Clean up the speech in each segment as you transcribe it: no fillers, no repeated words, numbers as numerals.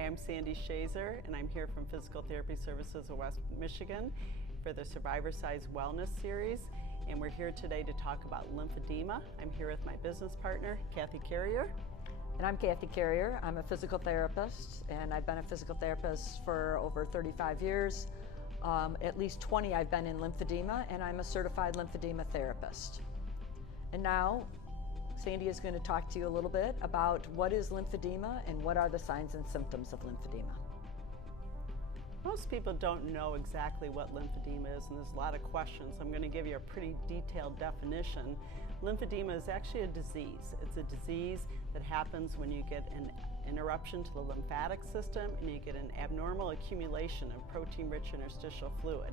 Hi, I'm Sandy Schaser, and I'm here from Physical Therapy Services of West Michigan for the Survivorcise Wellness Series, and we're here today to talk about lymphedema. I'm here with my business partner, Kathy Carrier. And I'm Kathy Carrier. I'm a physical therapist, and I've been a physical therapist for over 35 years. At least 20 I've been in lymphedema, and I'm a certified lymphedema therapist. And now, Sandy is going to talk to you a little bit about what is lymphedema and what are the signs and symptoms of lymphedema. Most people don't know exactly what lymphedema is, and there's a lot of questions. I'm going to give you a pretty detailed definition. Lymphedema is actually a disease. It's a disease that happens when you get an interruption to the lymphatic system and you get an abnormal accumulation of protein-rich interstitial fluid.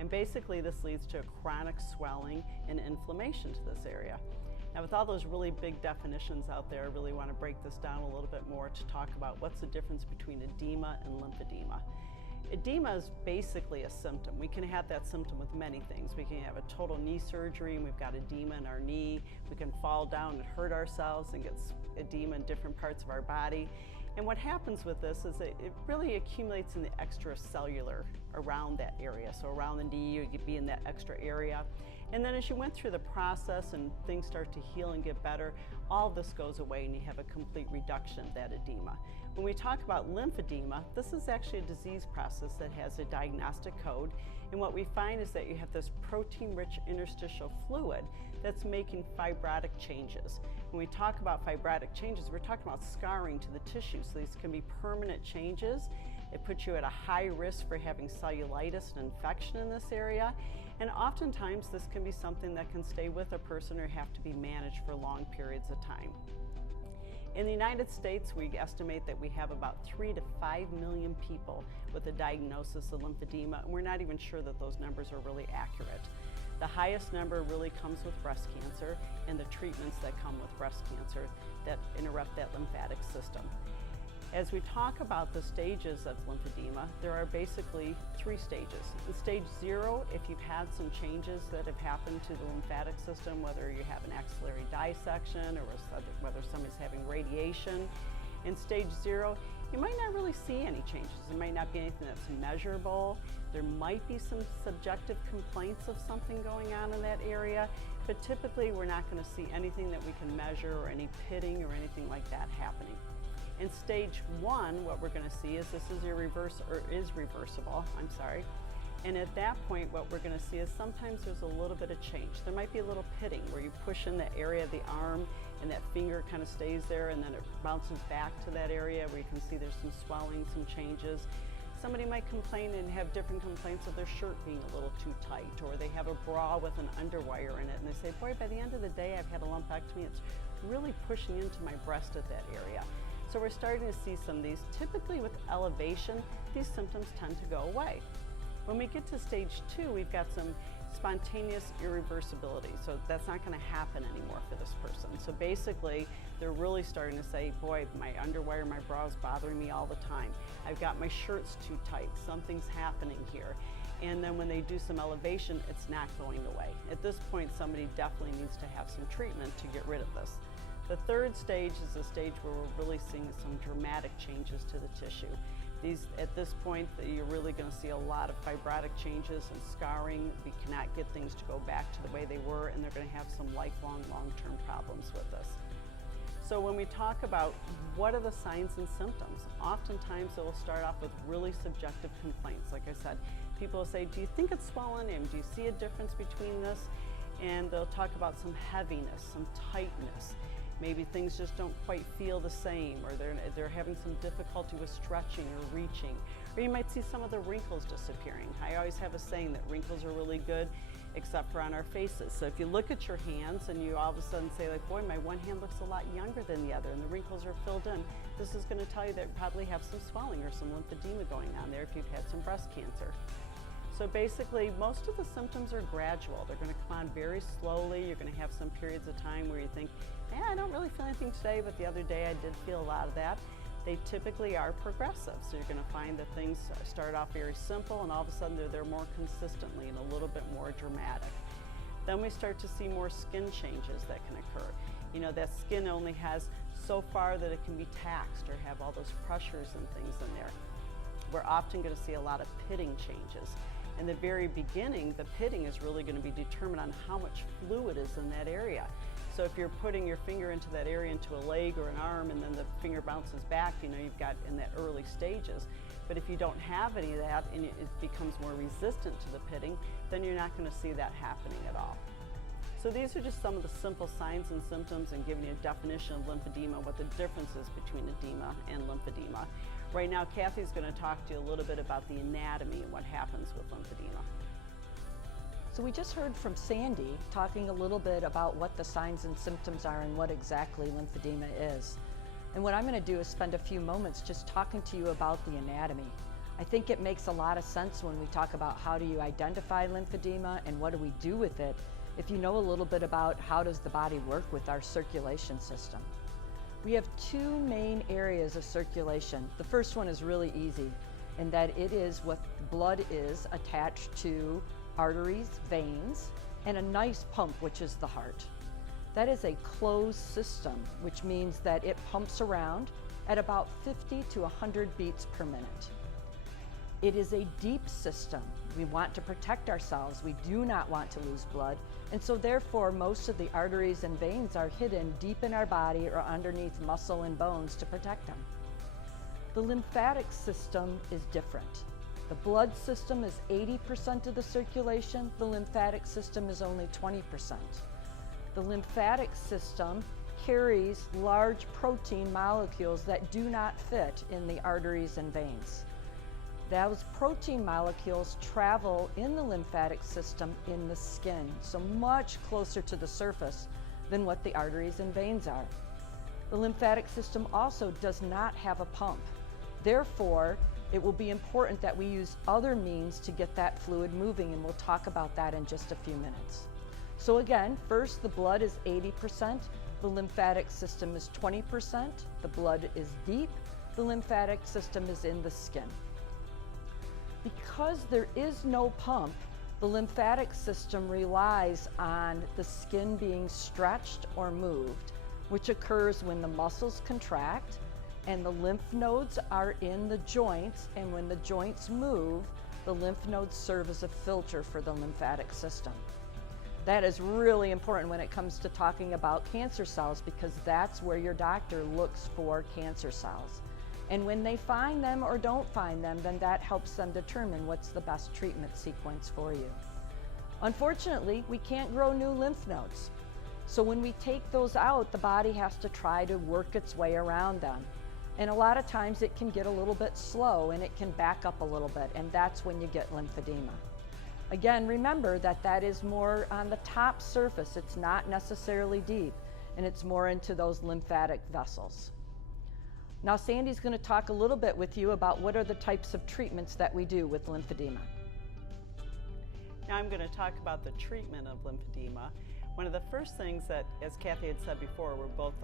And basically this leads to a chronic swelling and inflammation to this area. Now, with all those really big definitions out there, I really want to break this down a little bit more to talk about what's the difference between edema and lymphedema. Edema is basically a symptom. We can have that symptom with many things. We can have a total knee surgery and we've got edema in our knee. We can fall down and hurt ourselves and get edema in different parts of our body. And what happens with this is it really accumulates in the extracellular around that area. So around the knee, you could be in that extra area. And then as you went through the process and things start to heal and get better, all of this goes away and you have a complete reduction of that edema. When we talk about lymphedema, this is actually a disease process that has a diagnostic code. And what we find is that you have this protein-rich interstitial fluid that's making fibrotic changes. When we talk about fibrotic changes, we're talking about scarring to the tissue. So these can be permanent changes. It puts you at a high risk for having cellulitis and infection in this area. And oftentimes this can be something that can stay with a person or have to be managed for long periods of time. In the United States, we estimate that we have about 3 to 5 million people with a diagnosis of lymphedema, and we're not even sure that those numbers are really accurate. The highest number really comes with breast cancer and the treatments that come with breast cancer that interrupt that lymphatic system. As we talk about the stages of lymphedema, there are basically 3 stages. In stage 0, if you've had some changes that have happened to the lymphatic system, whether you have an axillary dissection or whether somebody's having radiation, in stage 0, you might not really see any changes. There might not be anything that's measurable. There might be some subjective complaints of something going on in that area, but typically we're not going to see anything that we can measure or any pitting or anything like that happening. In stage 1, what we're going to see is this is reversible, and at that point what we're going to see is sometimes there's a little bit of change. There might be a little pitting where you push in the area of the arm and that finger kind of stays there and then it bounces back to that area where you can see there's some swelling, some changes. Somebody might complain and have different complaints of their shirt being a little too tight, or they have a bra with an underwire in it and they say, boy, by the end of the day I've had a lumpectomy, it's really pushing into my breast at that area. So we're starting to see some of these. Typically with elevation, these symptoms tend to go away. When we get to stage 2, we've got some spontaneous irreversibility. So that's not going to happen anymore for this person. So basically, they're really starting to say, boy, my underwire, my bra is bothering me all the time. I've got my shirts too tight. Something's happening here. And then when they do some elevation, it's not going away. At this point, somebody definitely needs to have some treatment to get rid of this. The 3rd stage is a stage where we're really seeing some dramatic changes to the tissue. At this point, you're really going to see a lot of fibrotic changes and scarring. We cannot get things to go back to the way they were, and they're going to have some lifelong, long-term problems with this. So when we talk about what are the signs and symptoms, oftentimes it will start off with really subjective complaints. Like I said, people will say, do you think it's swollen, and do you see a difference between this? And they'll talk about some heaviness, some tightness. Maybe things just don't quite feel the same, or they're having some difficulty with stretching or reaching. Or you might see some of the wrinkles disappearing. I always have a saying that wrinkles are really good, except for on our faces. So if you look at your hands and you all of a sudden say like, boy, my one hand looks a lot younger than the other and the wrinkles are filled in, this is going to tell you that you probably have some swelling or some lymphedema going on there if you've had some breast cancer. So basically, most of the symptoms are gradual. They're going to come on very slowly. You're going to have some periods of time where you think, I don't really feel anything today, but the other day I did feel a lot of that. They typically are progressive. So you're going to find that things start off very simple and all of a sudden they're there more consistently and a little bit more dramatic. Then we start to see more skin changes that can occur. You know, that skin only has so far that it can be taxed or have all those pressures and things in there. We're often going to see a lot of pitting changes. In the very beginning, the pitting is really going to be determined on how much fluid is in that area. So if you're putting your finger into that area, into a leg or an arm, and then the finger bounces back, you know, you've got in that early stages. But if you don't have any of that and it becomes more resistant to the pitting, then you're not going to see that happening at all. So these are just some of the simple signs and symptoms, and giving you a definition of lymphedema, what the difference is between edema and lymphedema. Right now, Kathy's going to talk to you a little bit about the anatomy and what happens with lymphedema. So we just heard from Sandy talking a little bit about what the signs and symptoms are and what exactly lymphedema is. And what I'm going to do is spend a few moments just talking to you about the anatomy. I think it makes a lot of sense when we talk about how do you identify lymphedema and what do we do with it, if you know a little bit about how does the body work with our circulation system. We have two main areas of circulation. The first one is really easy, in that it is what blood is attached to arteries, veins, and a nice pump, which is the heart. That is a closed system, which means that it pumps around at about 50 to 100 beats per minute. It is a deep system. We want to protect ourselves. We do not want to lose blood. And so therefore, most of the arteries and veins are hidden deep in our body or underneath muscle and bones to protect them. The lymphatic system is different. The blood system is 80% of the circulation. The lymphatic system is only 20%. The lymphatic system carries large protein molecules that do not fit in the arteries and veins. Those protein molecules travel in the lymphatic system in the skin, so much closer to the surface than what the arteries and veins are. The lymphatic system also does not have a pump. Therefore, it will be important that we use other means to get that fluid moving, and we'll talk about that in just a few minutes. So again, first, the blood is 80%, the lymphatic system is 20%, the blood is deep, the lymphatic system is in the skin. Because there is no pump, the lymphatic system relies on the skin being stretched or moved, which occurs when the muscles contract and the lymph nodes are in the joints, and when the joints move, the lymph nodes serve as a filter for the lymphatic system. That is really important when it comes to talking about cancer cells, because that's where your doctor looks for cancer cells. And when they find them or don't find them, then that helps them determine what's the best treatment sequence for you. Unfortunately, we can't grow new lymph nodes. So when we take those out, the body has to try to work its way around them. And a lot of times it can get a little bit slow and it can back up a little bit, and that's when you get lymphedema. Again, remember that that is more on the top surface. It's not necessarily deep, and it's more into those lymphatic vessels. Now Sandy's going to talk a little bit with you about what are the types of treatments that we do with lymphedema. Now I'm going to talk about the treatment of lymphedema. One of the first things that, as Kathy had said before, we're both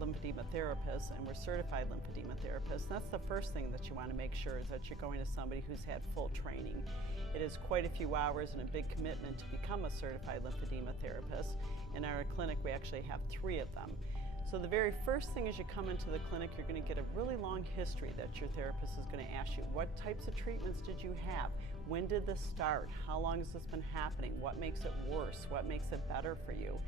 lymphedema therapists, and we're certified lymphedema therapists. And that's the first thing that you want to make sure, is that you're going to somebody who's had full training. It is quite a few hours and a big commitment to become a certified lymphedema therapist. In our clinic, we actually have 3 of them. So the very first thing as you come into the clinic, you're going to get a really long history that your therapist is going to ask you. What types of treatments did you have? When did this start? How long has this been happening? What makes it worse? What makes it better for you?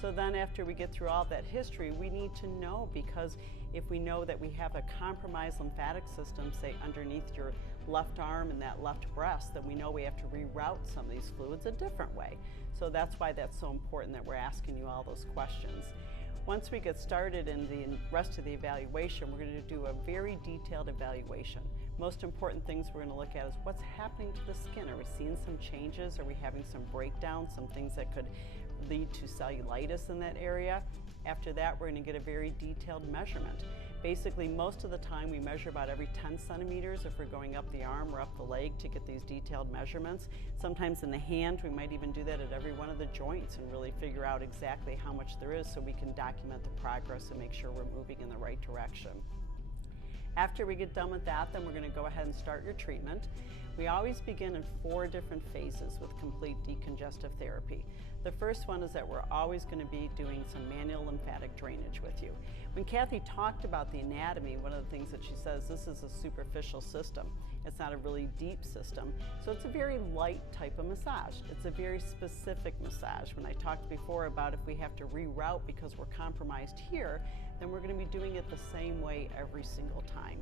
So then after we get through all that history, we need to know, because if we know that we have a compromised lymphatic system, say underneath your left arm and that left breast, then we know we have to reroute some of these fluids a different way. So that's why that's so important that we're asking you all those questions. Once we get started in the rest of the evaluation, we're going to do a very detailed evaluation. Most important things we're going to look at is what's happening to the skin. Are we seeing some changes? Are we having some breakdowns, some things that could lead to cellulitis in that area? After that, we're going to get a very detailed measurement. Basically, most of the time we measure about every 10 centimeters if we're going up the arm or up the leg to get these detailed measurements. Sometimes in the hand, we might even do that at every one of the joints and really figure out exactly how much there is, so we can document the progress and make sure we're moving in the right direction. After we get done with that, then we're going to go ahead and start your treatment. We always begin in 4 different phases with complete decongestive therapy. The first one is that we're always going to be doing some manual lymphatic drainage with you. When Kathy talked about the anatomy, one of the things that she says, this is a superficial system. It's not a really deep system, so it's a very light type of massage. It's a very specific massage. When I talked before about if we have to reroute because we're compromised here, then we're going to be doing it the same way every single time.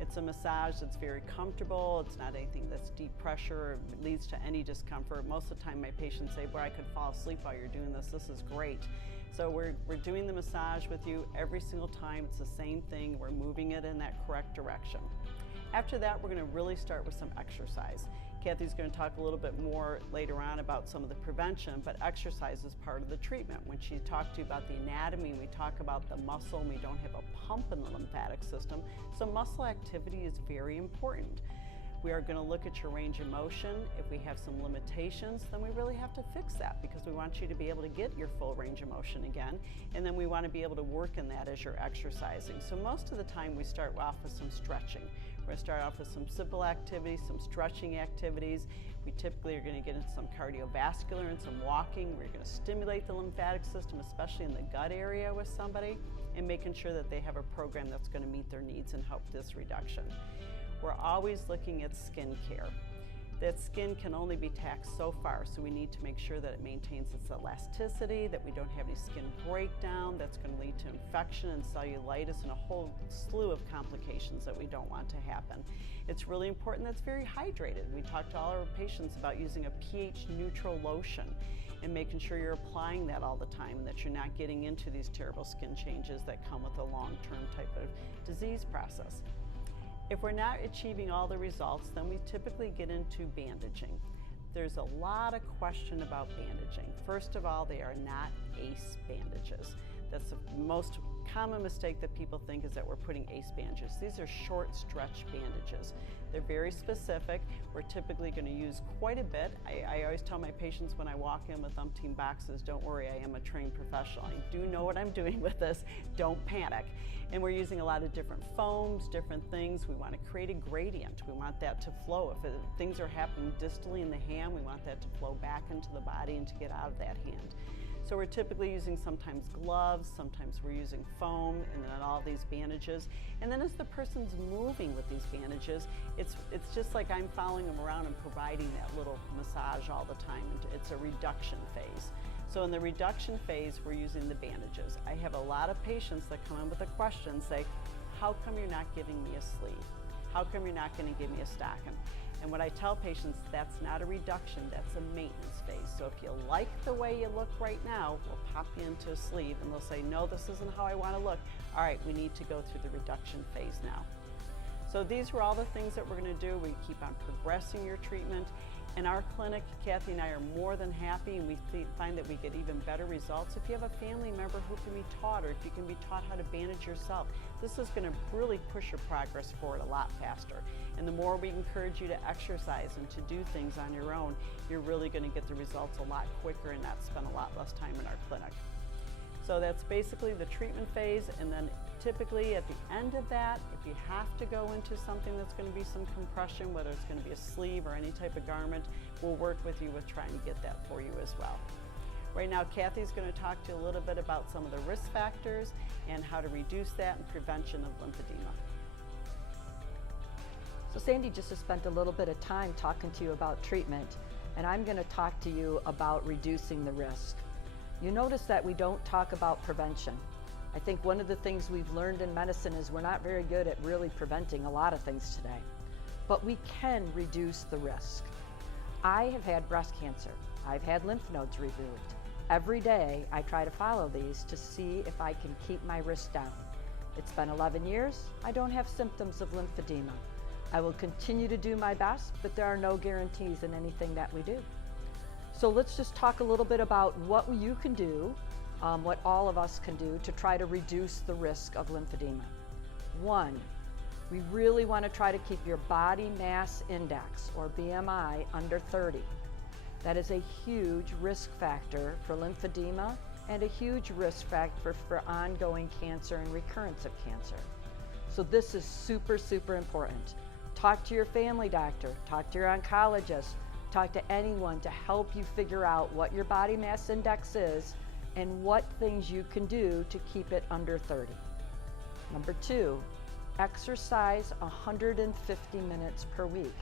It's a massage that's very comfortable. It's not anything that's deep pressure or leads to any discomfort. Most of the time my patients say, boy, I could fall asleep while you're doing this. This is great. So we're doing the massage with you every single time. It's the same thing. We're moving it in that correct direction. After that, we're going to really start with some exercise. Kathy's going to talk a little bit more later on about some of the prevention, but exercise is part of the treatment. When she talked to you about the anatomy, we talk about the muscle, and we don't have a pump in the lymphatic system, so muscle activity is very important. We are going to look at your range of motion. If we have some limitations, then we really have to fix that because we want you to be able to get your full range of motion again, and then we want to be able to work in that as you're exercising. So most of the time we start off with some stretching. We're going to start off with some simple activities, some stretching activities. We typically are going to get into some cardiovascular and some walking. We're going to stimulate the lymphatic system, especially in the gut area with somebody, and making sure that they have a program that's going to meet their needs and help this reduction. We're always looking at skin care. That skin can only be taxed so far, so we need to make sure that it maintains its elasticity, that we don't have any skin breakdown that's going to lead to infection and cellulitis and a whole slew of complications that we don't want to happen. It's really important that it's very hydrated. We talk to all our patients about using a pH neutral lotion and making sure you're applying that all the time and that you're not getting into these terrible skin changes that come with a long-term type of disease process. If we're not achieving all the results, then we typically get into bandaging. There's a lot of question about bandaging. First of all, they are not ACE bandages. That's the most common mistake that people think is that we're putting ACE bandages. These are short stretch bandages. They're very specific. We're typically going to use quite a bit. I always tell my patients when I walk in with umpteen boxes, don't worry, I am a trained professional. I do know what I'm doing with this. Don't panic. And we're using a lot of different foams, different things. We want to create a gradient. We want that to flow. If things are happening distally in the hand, we want that to flow back into the body and to get out of that hand. So we're typically using sometimes gloves, sometimes we're using foam, and then all these bandages. And then as the person's moving with these bandages, it's just like I'm following them around and providing that little massage all the time. It's a reduction phase. So in the reduction phase, we're using the bandages. I have a lot of patients that come in with a question, say, how come you're not giving me a sleeve? How come you're not going to give me a stocking? And what I tell patients, that's not a reduction, that's a maintenance phase. So if you like the way you look right now, we'll pop you into a sleeve and they'll say, no, this isn't how I want to look. All right, we need to go through the reduction phase now. So these were all the things that we're going to do. We keep on progressing your treatment. In our clinic, Kathy and I are more than happy, and we find that we get even better results if you have a family member who can be taught, or if you can be taught how to bandage yourself. This is going to really push your progress forward a lot faster. And the more we encourage you to exercise and to do things on your own, you're really going to get the results a lot quicker and not spend a lot less time in our clinic. So that's basically the treatment phase, and then typically at the end of that, if you have to go into something that's going to be some compression, whether it's going to be a sleeve or any type of garment, we'll work with you with trying to get that for you as well. Right now, Kathy's going to talk to you a little bit about some of the risk factors and how to reduce that and prevention of lymphedema. So Sandy just has spent a little bit of time talking to you about treatment, and I'm going to talk to you about reducing the risk. You notice that we don't talk about prevention. I think one of the things we've learned in medicine is we're not very good at really preventing a lot of things today, but we can reduce the risk. I have had breast cancer. I've had lymph nodes removed. Every day I try to follow these to see if I can keep my risk down. It's been 11 years. I don't have symptoms of lymphedema. I will continue to do my best, but there are no guarantees in anything that we do. So let's just talk a little bit about what you can do, what all of us can do to try to reduce the risk of lymphedema. One, we really want to try to keep your body mass index, or BMI, under 30. That is a huge risk factor for lymphedema and a huge risk factor for ongoing cancer and recurrence of cancer. So this is super, super important. Talk to your family doctor, talk to your oncologist, talk to anyone to help you figure out what your body mass index is and what things you can do to keep it under 30. Number 2, exercise 150 minutes per week.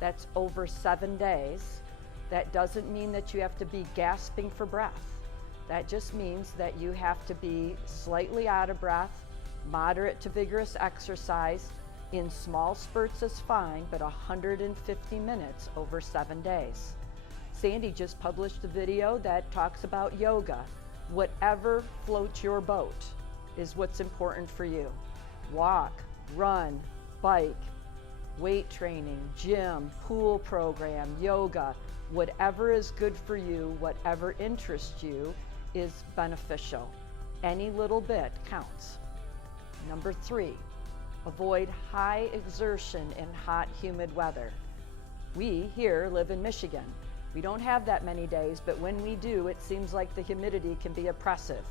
That's over 7 days. That doesn't mean that you have to be gasping for breath. That just means that you have to be slightly out of breath, moderate to vigorous exercise. In small spurts is fine, but 150 minutes over 7 days. Sandy just published a video that talks about yoga. Whatever floats your boat is what's important for you. Walk, run, bike, weight training, gym, pool program, yoga, whatever is good for you, whatever interests you is beneficial. Any little bit counts. Number 3, avoid high exertion in hot, humid weather. We here live in Michigan. We don't have that many days, but when we do, it seems like the humidity can be oppressive.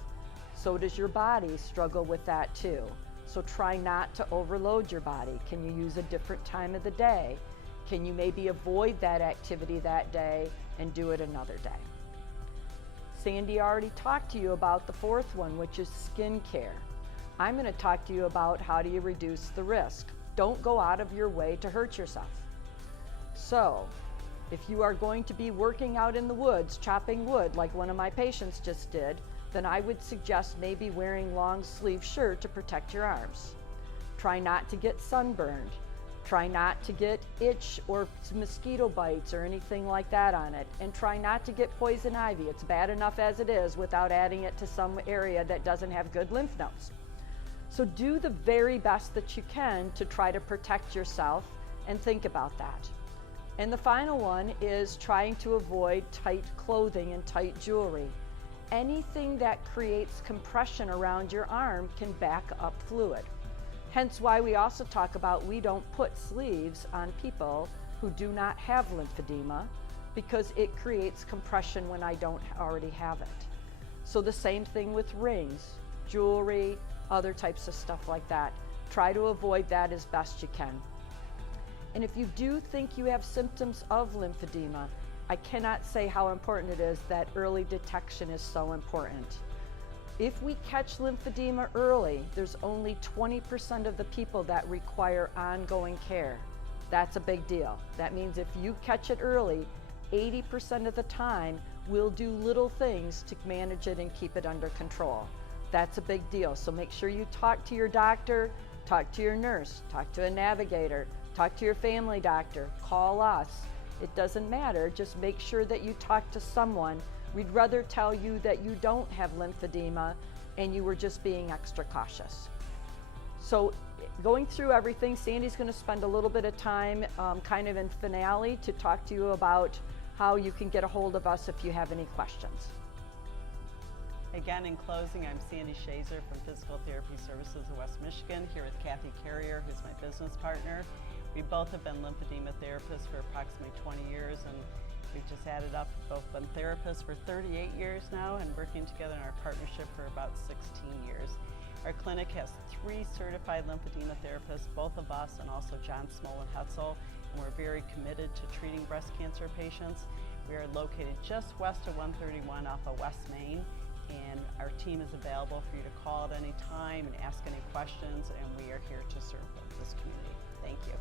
So does your body struggle with that too. So try not to overload your body. Can you use a different time of the day? Can you maybe avoid that activity that day and do it another day? Sandy already talked to you about the 4th one, which is skincare. I'm going to talk to you about how do you reduce the risk. Don't go out of your way to hurt yourself. So, if you are going to be working out in the woods, chopping wood, like one of my patients just did, then I would suggest maybe wearing long sleeve shirt to protect your arms. Try not to get sunburned. Try not to get itch or mosquito bites or anything like that on it. And try not to get poison ivy. It's bad enough as it is without adding it to some area that doesn't have good lymph nodes. So do the very best that you can to try to protect yourself and think about that. And the final one is trying to avoid tight clothing and tight jewelry. Anything that creates compression around your arm can back up fluid. Hence why we also talk about we don't put sleeves on people who do not have lymphedema, because it creates compression when I don't already have it. So the same thing with rings, jewelry, other types of stuff like that. Try to avoid that as best you can. And if you do think you have symptoms of lymphedema, I cannot say how important it is that early detection is so important. If we catch lymphedema early, there's only 20% of the people that require ongoing care. That's a big deal. That means if you catch it early, 80% of the time we'll do little things to manage it and keep it under control. That's a big deal. So make sure you talk to your doctor, talk to your nurse, talk to a navigator, talk to your family doctor, call us. It doesn't matter, just make sure that you talk to someone. We'd rather tell you that you don't have lymphedema and you were just being extra cautious. So going through everything, Sandy's going to spend a little bit of time kind of in finale to talk to you about how you can get a hold of us if you have any questions. Again, in closing, I'm Sandy Schaser from Physical Therapy Services of West Michigan, here with Kathy Carrier, who's my business partner. We both have been lymphedema therapists for approximately 20 years, and we've just added up, both been therapists for 38 years now and working together in our partnership for about 16 years. Our clinic has 3 certified lymphedema therapists, both of us, and also John Smolin Hetzel, and we're very committed to treating breast cancer patients. We are located just west of 131 off of West Main, and our team is available for you to call at any time and ask any questions, and we are here to serve this community. Thank you.